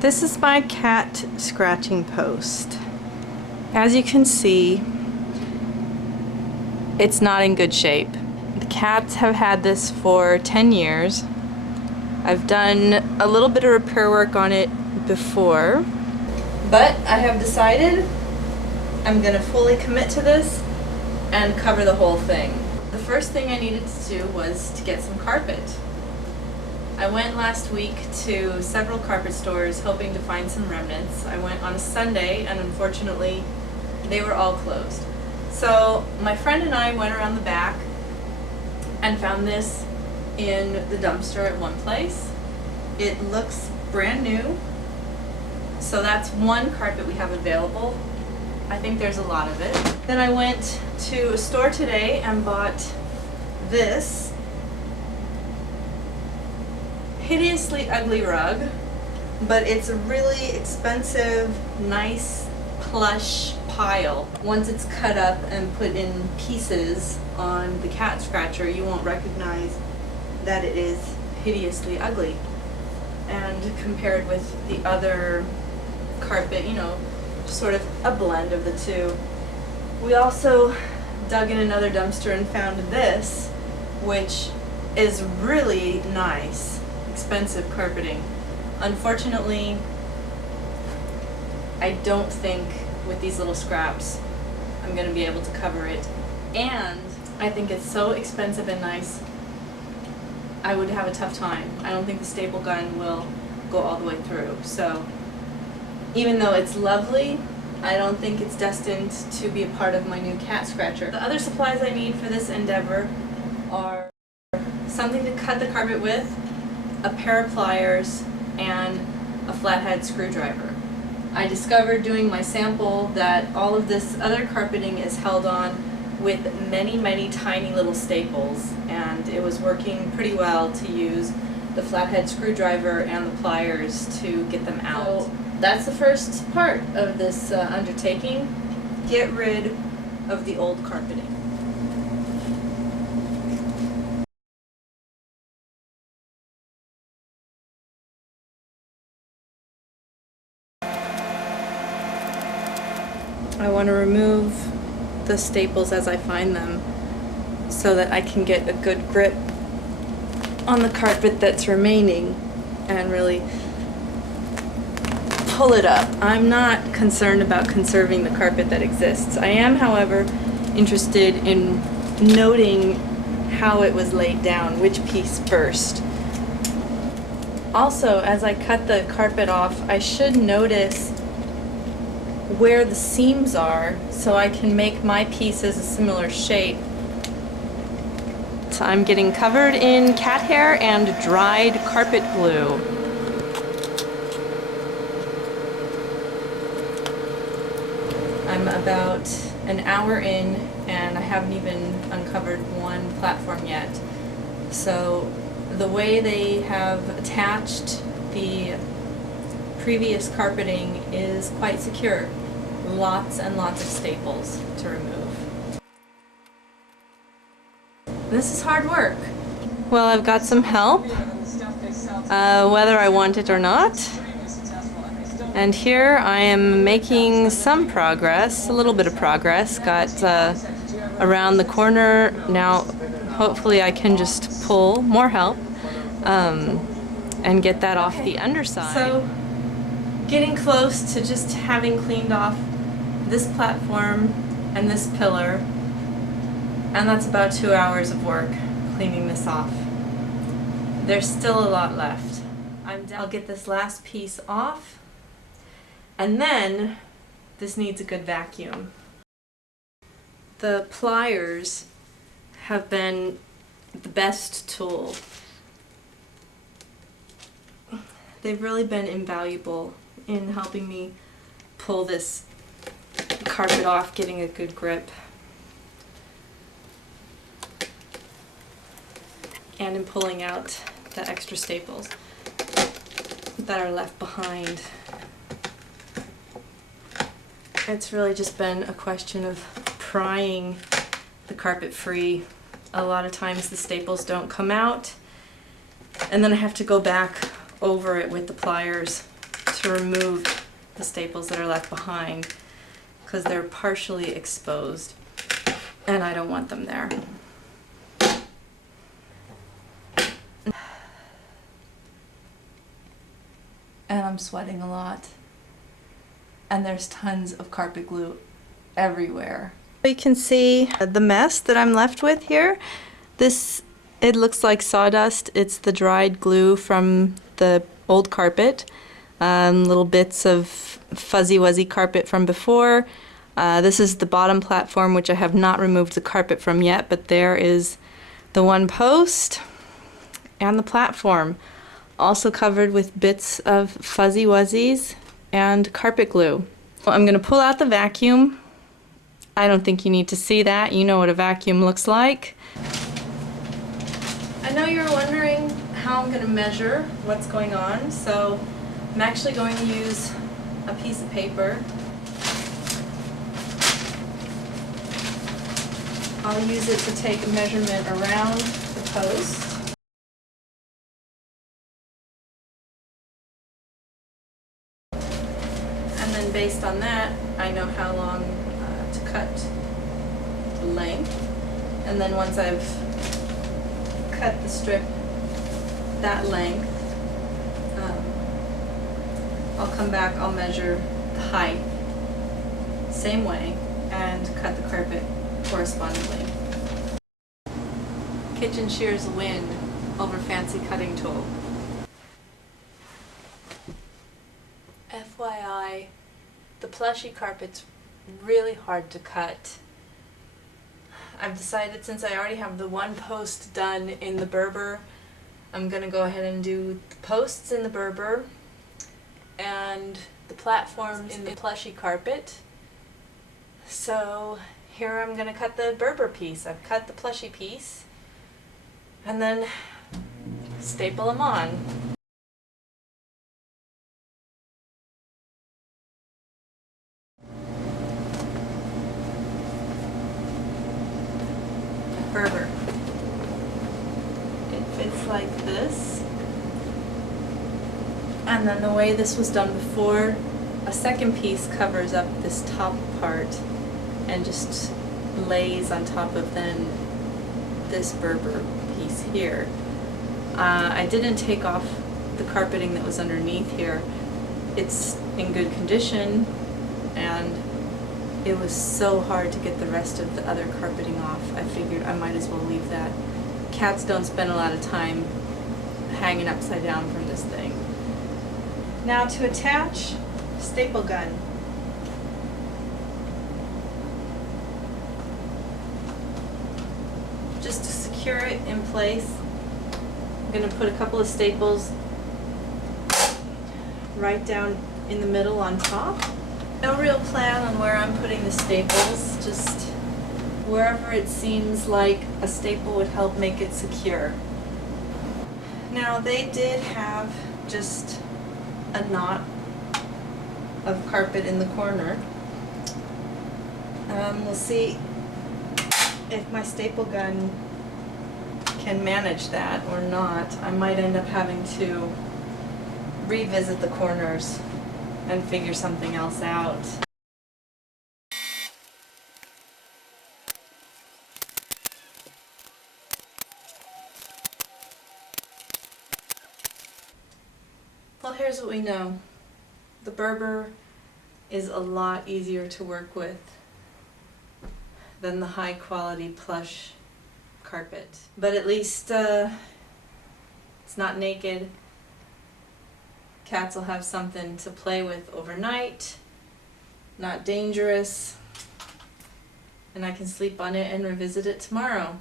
This is my cat scratching post. As you can see, it's not in good shape. The cats have had this for 10 years. I've done a little bit of repair work on it before, but I have decided I'm gonna fully commit to this and cover the whole thing. The first thing I needed to do was to get some carpet. I went last week to several carpet stores hoping to find some remnants. I went on a Sunday and unfortunately they were all closed. So my friend and I went around the back and found this in the dumpster at one place. It looks brand new. So that's one carpet we have available. I think there's a lot of it. Then I went to a store today and bought this hideously ugly rug, but it's a really expensive, nice, plush pile. Once it's cut up and put in pieces on the cat scratcher, you won't recognize that it is hideously ugly. And compared with the other carpet, you know, sort of a blend of the two. We also dug in another dumpster and found this, which is really nice, expensive carpeting. Unfortunately, I don't think with these little scraps I'm gonna be able to cover it. And I think it's so expensive and nice, I would have a tough time. I don't think the staple gun will go all the way through. So even though it's lovely, I don't think it's destined to be a part of my new cat scratcher. The other supplies I need for this endeavor are something to cut the carpet with, a pair of pliers, and a flathead screwdriver. I discovered doing my sample that all of this other carpeting is held on with many, many tiny little staples, and it was working pretty well to use the flathead screwdriver and the pliers to get them out. So that's the first part of this undertaking. Get rid of the old carpeting. I want to remove the staples as I find them so that I can get a good grip on the carpet that's remaining and really pull it up. I'm not concerned about conserving the carpet that exists. I am, however, interested in noting how it was laid down, which piece first. Also, as I cut the carpet off, I should notice where the seams are so I can make my pieces a similar shape. So I'm getting covered in cat hair and dried carpet glue. I'm about an hour in and I haven't even uncovered one platform yet. So the way they have attached the previous carpeting is quite secure. Lots and lots of staples to remove. This is hard work. Well, I've got some help, whether I want it or not. And here I am making some progress, a little bit of progress. Got around the corner. Now hopefully I can just pull, more help, and get that off the underside. So getting close to just having cleaned off this platform and this pillar, and that's about 2 hours of work cleaning this off. There's still a lot left. I'll get this last piece off, and then this needs a good vacuum. The pliers have been the best tool. They've really been invaluable in helping me pull this carpet off, getting a good grip, and in pulling out the extra staples that are left behind. It's really just been a question of prying the carpet free. A lot of times the staples don't come out, and then I have to go back over it with the pliers to to remove the staples that are left behind because they're partially exposed and I don't want them there. And I'm sweating a lot. And there's tons of carpet glue everywhere. You can see the mess that I'm left with here. It looks like sawdust. It's the dried glue from the old carpet. Little bits of fuzzy wuzzy carpet from before. This is the bottom platform, which I have not removed the carpet from yet, but there is the one post and the platform, also covered with bits of fuzzy wuzzies and carpet glue. Well, I'm going to pull out the vacuum. I don't think you need to see that. You know what a vacuum looks like. I know you're wondering how I'm going to measure what's going on, so I'm actually going to use a piece of paper. I'll use it to take a measurement around the post. And then based on that, I know how long to cut the length. And then once I've cut the strip that length, I'll come back, I'll measure the height, same way, and cut the carpet correspondingly. Kitchen shears win over fancy cutting tool. FYI, the plushy carpet's really hard to cut. I've decided, since I already have the one post done in the Berber, I'm gonna go ahead and do the posts in the Berber and the platforms in the plushy carpet. So here I'm gonna cut the Berber piece. I've cut the plushy piece and then staple them on. Berber. It fits like this. And then the way this was done before, a second piece covers up this top part and just lays on top of then this Berber piece here. I didn't take off the carpeting that was underneath here. It's in good condition, and it was so hard to get the rest of the other carpeting off. I figured I might as well leave that. Cats don't spend a lot of time hanging upside down from this thing. Now to attach, staple gun. Just to secure it in place, I'm going to put a couple of staples right down in the middle on top. No real plan on where I'm putting the staples, just wherever it seems like a staple would help make it secure. Now they did have just a knot of carpet in the corner. We'll see if my staple gun can manage that or not. I might end up having to revisit the corners and figure something else out. Well, here's what we know. The Berber is a lot easier to work with than the high quality plush carpet. But at least it's not naked. Cats will have something to play with overnight, not dangerous, and I can sleep on it and revisit it tomorrow.